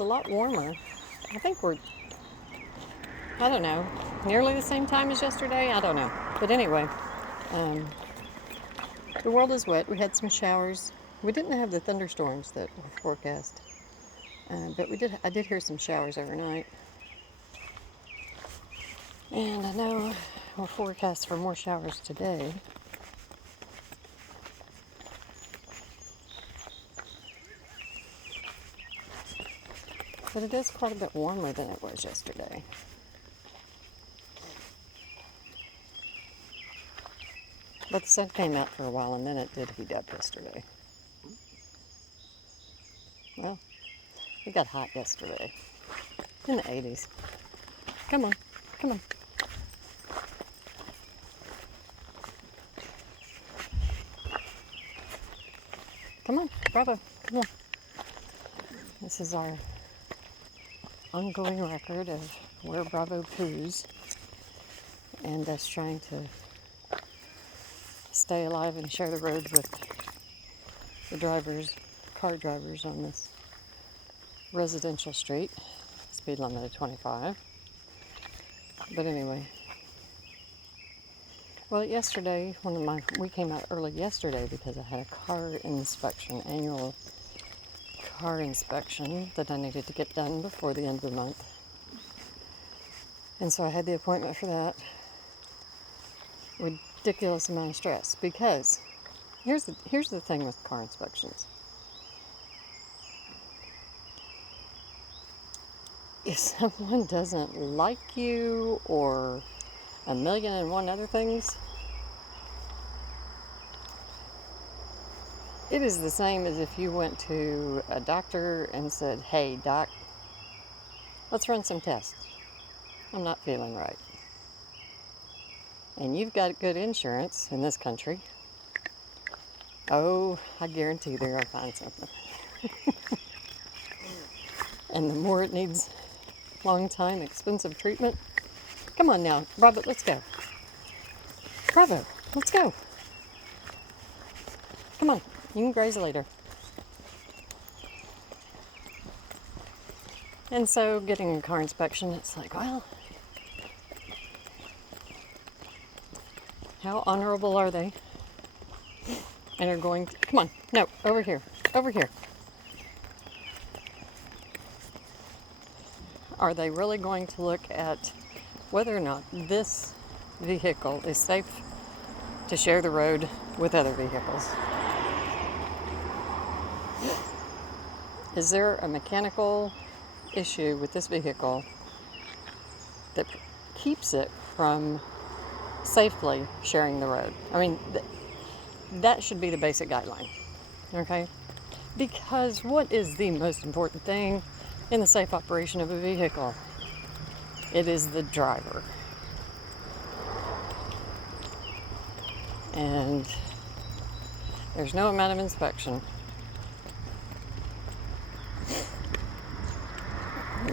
a lot warmer. I think I don't know, nearly the same time as yesterday. I don't know. But anyway, um, the world is wet. We had some showers. We didn't have the thunderstorms that were forecast, but I did hear some showers overnight. And I know we're forecast for more showers today. But it is quite a bit warmer than it was yesterday. But the sun came out for a while and then it did heat up yesterday. Well, it got hot yesterday. In the 80s. Come on, come on. Come on, Bravo, come on. This is our ongoing record of where Bravo poos and us trying to stay alive and share the road with the car drivers on this residential street. Speed limit of 25. But anyway, well, yesterday, we came out early yesterday because I had a annual car inspection that I needed to get done before the end of the month. And so I had the appointment for that. Ridiculous amount of stress because here's the thing with car inspections. If someone doesn't like you or a million and one other things, it is the same as if you went to a doctor and said, "Hey, doc, let's run some tests. I'm not feeling right." And you've got good insurance in this country. Oh, I guarantee they're going to find something. And the more it needs long time, expensive treatment. Come on now, Bravo, let's go. Bravo, let's go. Come on, you can graze later. And so getting a car inspection, it's like, well, how honorable are they? And are going to, come on, no, over here. Are they really going to look at whether or not this vehicle is safe to share the road with other vehicles? Is there a mechanical issue with this vehicle that keeps it from safely sharing the road? I mean, that should be the basic guideline, okay? Because what is the most important thing in the safe operation of a vehicle? It is the driver. And there's no amount of inspection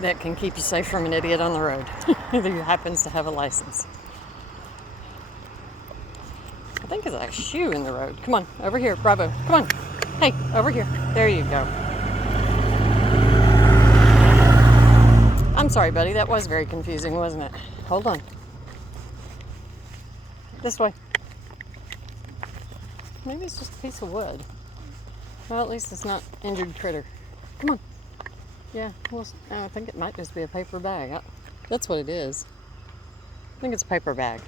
that can keep you safe from an idiot on the road who happens to have a license. I think it's a shoe in the road. Come on, over here, Bravo. Come on. Hey, over here. There you go. I'm sorry, buddy. That was very confusing, wasn't it? Hold on. This way. Maybe it's just a piece of wood. Well, at least it's not injured critter. Come on. Yeah, well, I think it might just be a paper bag. That's what it is. I think it's a paper bag.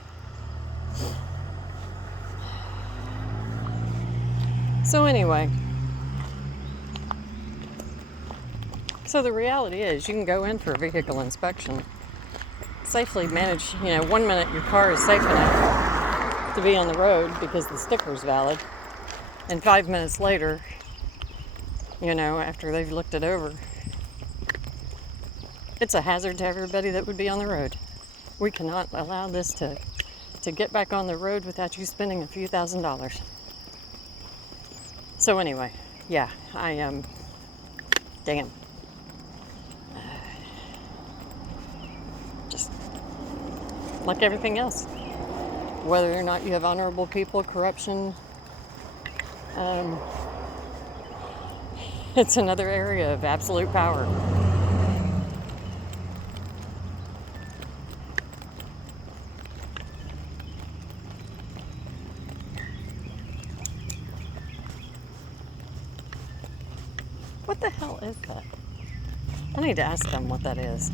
So anyway, so the reality is you can go in for a vehicle inspection, safely manage, 1 minute your car is safe enough to be on the road because the sticker's valid, and 5 minutes later, after they've looked it over, it's a hazard to everybody that would be on the road. We cannot allow this to get back on the road without you spending a few $1,000s. So anyway, yeah, damn. Just like everything else. Whether or not you have honorable people, corruption, it's another area of absolute power. What the hell is that? I need to ask them what that is.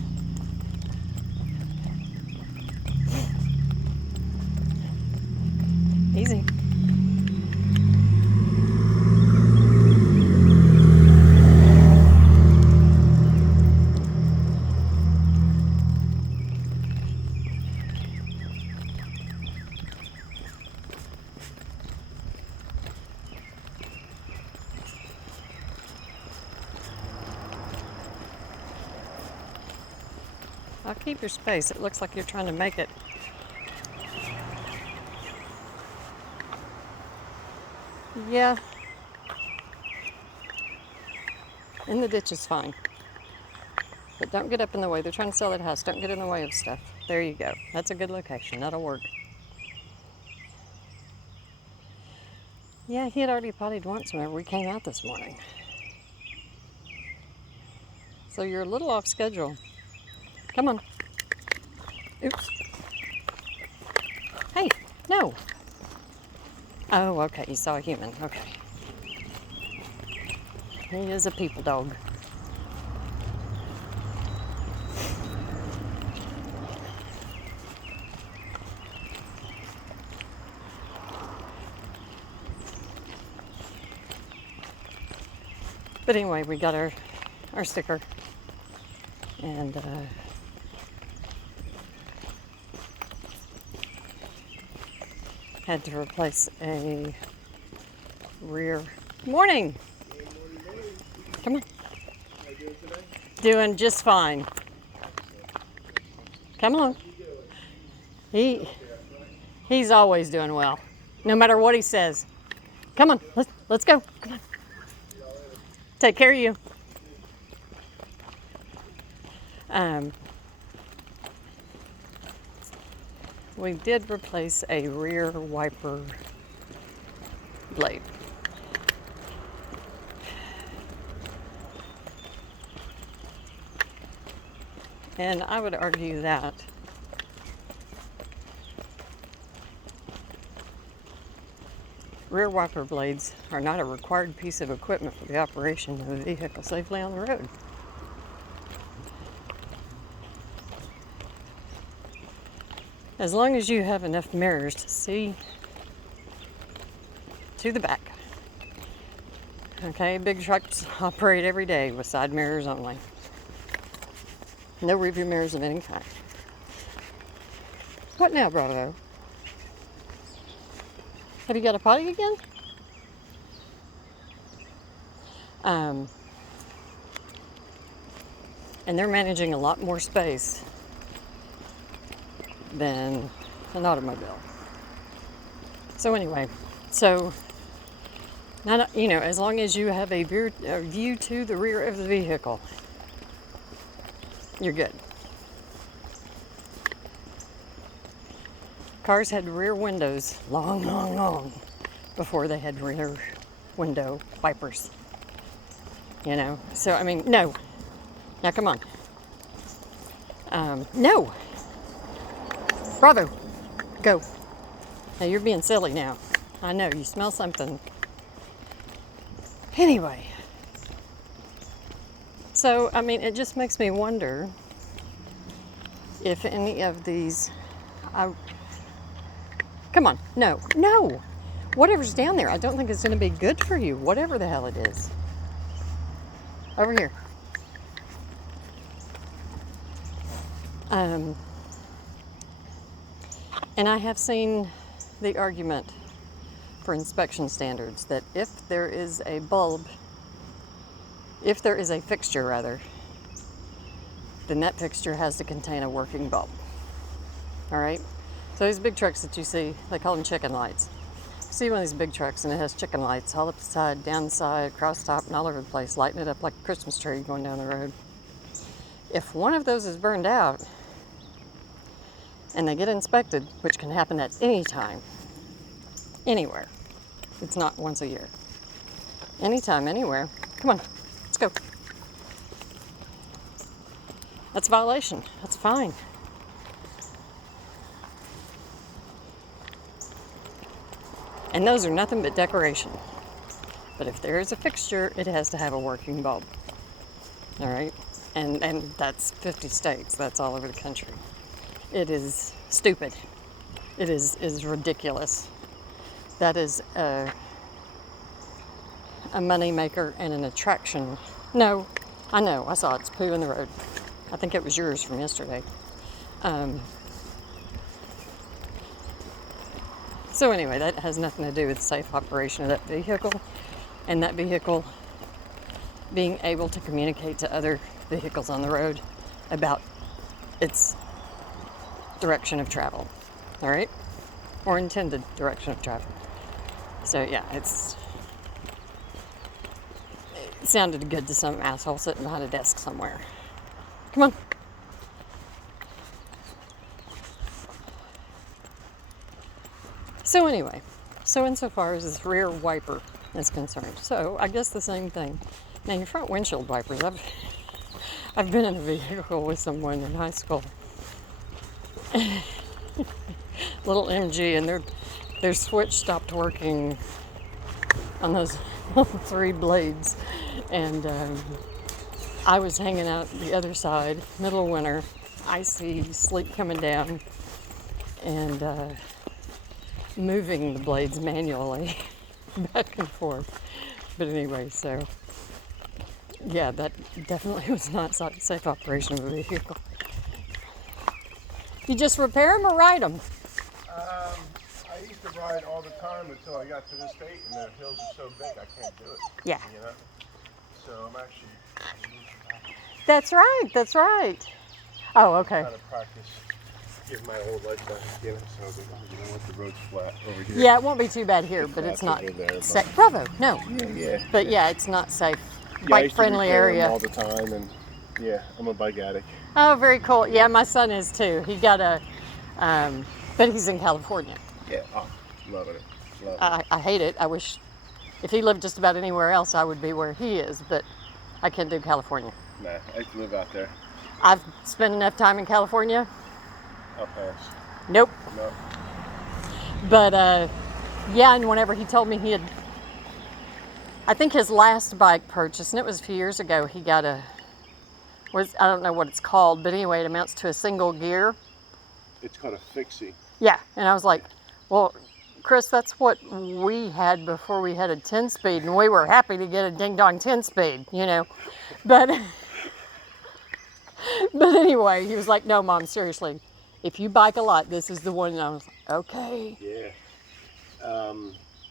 Easy. I'll keep your space. It looks like you're trying to make it. Yeah. In the ditch is fine. But don't get up in the way. They're trying to sell that house. Don't get in the way of stuff. There you go. That's a good location. That'll work. Yeah, he had already pottied once whenever we came out this morning. So you're a little off schedule. Come on. Oops. Hey, no. Oh, okay. You saw a human. Okay. He is a people dog. But anyway, we got our sticker. And had to replace a rear. Morning. Come on. How you doing today? Doing just fine. Come on. He's always doing well, no matter what he says. Come on, let's go. Come on. Take care of you. We did replace a rear wiper blade. And I would argue that rear wiper blades are not a required piece of equipment for the operation of a vehicle safely on the road. As long as you have enough mirrors to see to the back. Okay, big trucks operate every day with side mirrors only. No rearview mirrors of any kind. What now, Bravo? Have you got a potty again? And they're managing a lot more space than an automobile. So anyway, not, as long as you have a view to the rear of the vehicle, you're good. Cars had rear windows long before they had rear window wipers. So I mean, no. Now come on. No. Bravo. Go. Now you're being silly now. I know, you smell something. Anyway. So, I mean, it just makes me wonder if any of these... Come on. No. No. Whatever's down there, I don't think it's going to be good for you. Whatever the hell it is. Over here. And I have seen the argument for inspection standards that if there is a fixture rather, then that fixture has to contain a working bulb. All right? So these big trucks that you see, they call them chicken lights. You see one of these big trucks and it has chicken lights all up the side, down the side, across the top, and all over the place, lighting it up like a Christmas tree going down the road. If one of those is burned out and they get inspected, which can happen at any time, anywhere, it's not once a year, anytime, anywhere, come on, let's go. That's a violation. That's fine. And those are nothing but decoration. But if there is a fixture, it has to have a working bulb. All right? And that's 50 states. That's all over the country. It is stupid. It is ridiculous. That is a money maker and an attraction. No, I know. I saw it's poo in the road. I think it was yours from yesterday. So anyway, that has nothing to do with the safe operation of that vehicle, and that vehicle being able to communicate to other vehicles on the road about its direction of travel, all right? Or intended direction of travel. So yeah, it sounded good to some asshole sitting behind a desk somewhere. Come on. So anyway, so insofar as this rear wiper is concerned, so I guess the same thing. Now your front windshield wipers, I've been in a vehicle with someone in high school, little MG, and their switch stopped working on those 3 blades, and I was hanging out the other side, middle of winter, icy, sleet coming down, and moving the blades manually back and forth. But anyway, so yeah, that definitely was not safe operation of a vehicle. You just repair them or ride them? I used to ride all the time until I got to this state, and the hills are so big I can't do it. Yeah. You know? So I'm actually That's right, that's right. Oh, okay. trying to practice, give my old life back, you know, so you know what, the road's flat over here. Yeah, it won't be too bad here, but it's not over there, safe. Bravo, no. Yeah. But yeah, it's not safe. Yeah, I used to Bike-friendly repair them area. all the time, and yeah, I'm a bike addict. Oh, very cool. Yeah, my son is too. He got a, but he's in California. Yeah, loving it. Loving it. I hate it. I wish if he lived just about anywhere else, I would be where he is, but I can't do California. Nah, I used to live out there. I've spent enough time in California. I'll pass. Nope. No. But yeah, and whenever he told me he had, I think his last bike purchase, and it was a few years ago, he got I don't know what it's called, but anyway, it amounts to a single gear. It's called a fixie. Yeah, and I was like, well, Chris, that's what we had before we had a 10-speed, and we were happy to get a ding-dong 10-speed, you know. But anyway, he was like, no, Mom, seriously, if you bike a lot, this is the one. And I was like, okay. Yeah.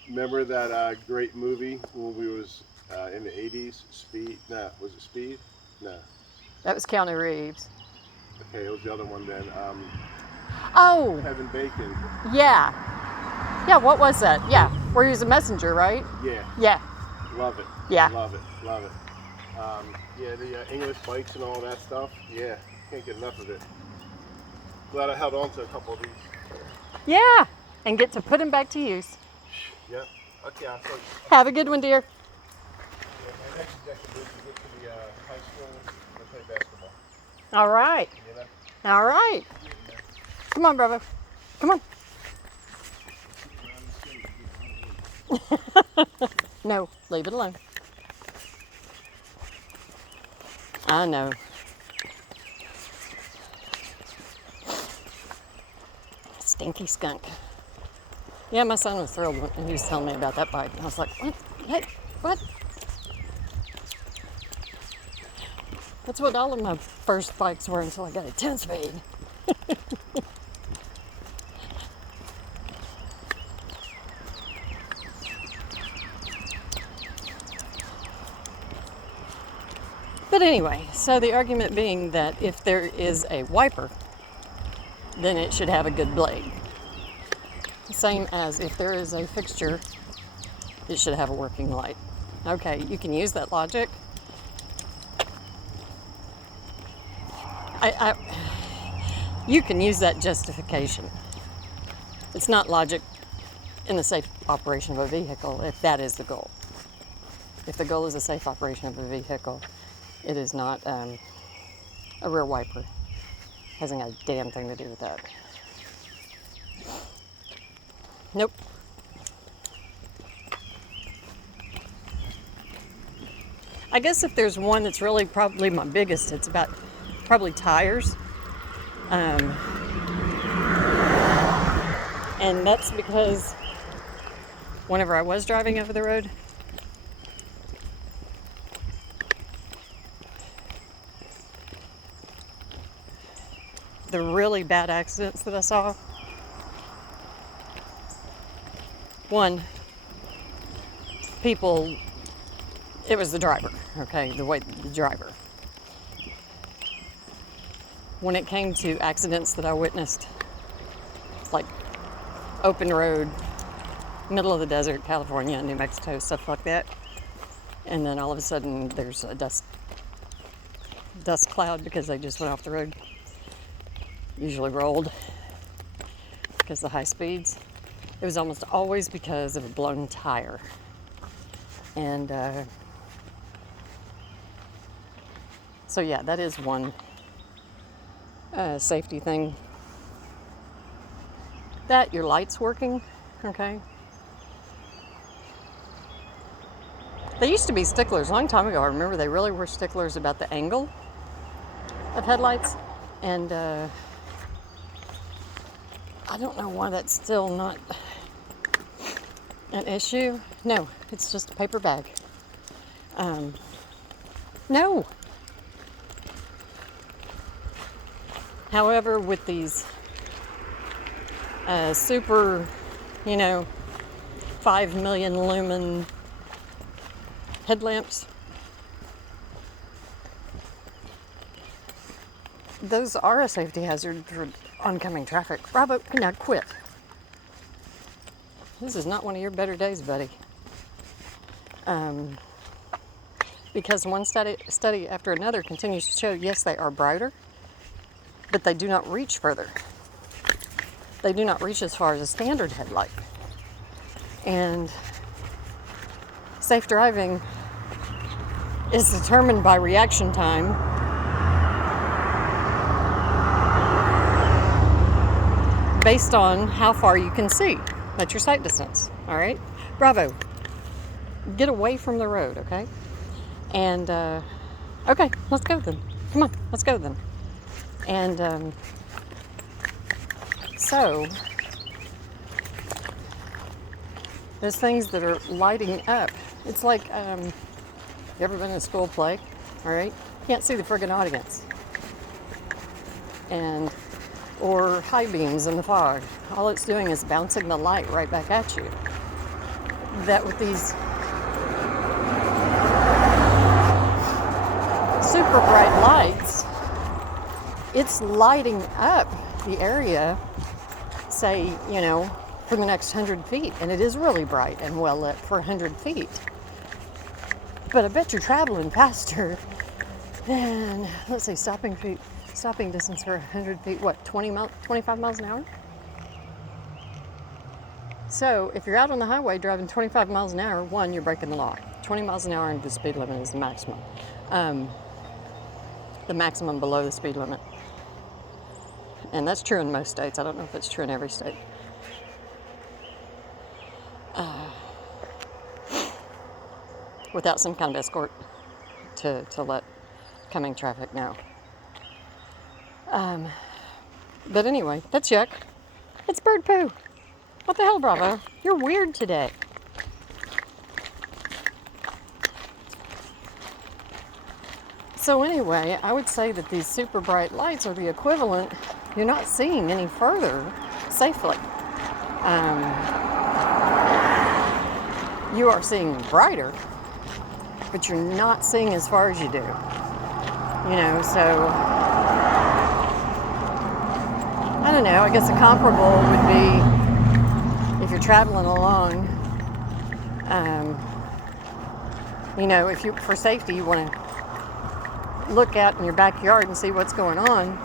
Remember that great movie when we was in the 80s? Speed? Nah, was it Speed? No. That was Keanu Reeves. Okay, it was the other one then. Oh, Kevin Bacon. yeah. Yeah, what was that? Yeah, where he was a messenger, right? Yeah. Yeah. Love it. Yeah. Love it. Love it. Yeah, the English bikes and all that stuff. Yeah, can't get enough of it. Glad I held on to a couple of these. Yeah, and get to put him back to use. Yeah. Okay, I'll tell you. Have a good one, dear. Yeah, my next executive is to get to the high school and play basketball. All right. You know? All right. Come on, Bravo. Come on. No, leave it alone. I know. Stinky skunk. Yeah, my son was thrilled when he was telling me about that bike. I was like, what? What? What? That's what all of my first bikes were until I got a 10-speed. But anyway, so the argument being that if there is a wiper, then it should have a good blade. Same as if there is a fixture, it should have a working light. Okay, you can use that logic. You can use that justification. It's not logic in the safe operation of a vehicle if that is the goal. If the goal is a safe operation of a vehicle, it is not a rear wiper. Hasn't got a damn thing to do with that. Nope. I guess if there's one that's really probably my biggest, it's about probably tires. And that's because whenever I was driving over the road, the really bad accidents that I saw, one, people, it was the driver, okay, the driver. When it came to accidents that I witnessed, like open road, middle of the desert, California, New Mexico, stuff like that, and then all of a sudden there's a dust cloud because they just went off the road, usually rolled because of the high speeds. It was almost always because of a blown tire. And so yeah, that is one safety thing. That your light's working, okay? They used to be sticklers a long time ago. I remember they really were sticklers about the angle of headlights, and I don't know why that's still not an issue. No, it's just a paper bag. No. However, with these super, 5 million lumen headlamps, those are a safety hazard for oncoming traffic. Bravo, now quit. This is not one of your better days, buddy. Because one study after another continues to show, yes, they are brighter, but they do not reach further. They do not reach as far as a standard headlight. And safe driving is determined by reaction time based on how far you can see. That's your sight distance, all right? Bravo. Get away from the road, okay? And, okay, let's go then. Come on, let's go then. And so, there's things that are lighting up. It's like, you ever been in a school play, all right? Can't see the friggin' audience. Or high beams in the fog. All it's doing is bouncing the light right back at you. That with these super bright lights, it's lighting up the area, say, for the next 100 feet. And it is really bright and well lit for 100 feet. But I bet you're traveling faster than, let's say, stopping distance for 100 feet, what, 25 miles an hour? So if you're out on the highway driving 25 miles an hour, one, you're breaking the law. 20 miles an hour and the speed limit is the maximum. The maximum below the speed limit. And that's true in most states. I don't know if it's true in every state. Without some kind of escort to let coming traffic know. But anyway, that's yuck. It's bird poo. What the hell, Bravo? You're weird today. So anyway, I would say that these super bright lights are the equivalent. You're not seeing any further safely. You are seeing brighter, but you're not seeing as far as you do. So I don't know, I guess a comparable would be if you're traveling along, if you, for safety, you want to look out in your backyard and see what's going on.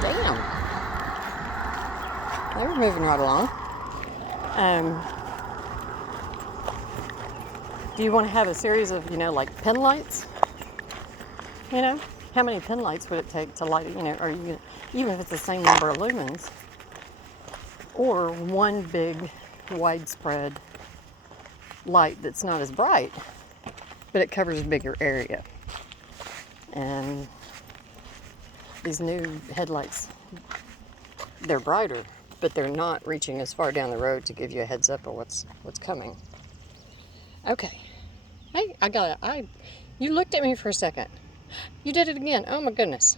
Damn. They were moving right along. Do you want to have a series of, like pin lights? How many pin lights would it take to light it? Or even if it's the same number of lumens, or one big widespread light that's not as bright, but it covers a bigger area. And these new headlights, they're brighter, but they're not reaching as far down the road to give you a heads up of what's coming. Okay. Hey, you looked at me for a second. You did it again. Oh my goodness.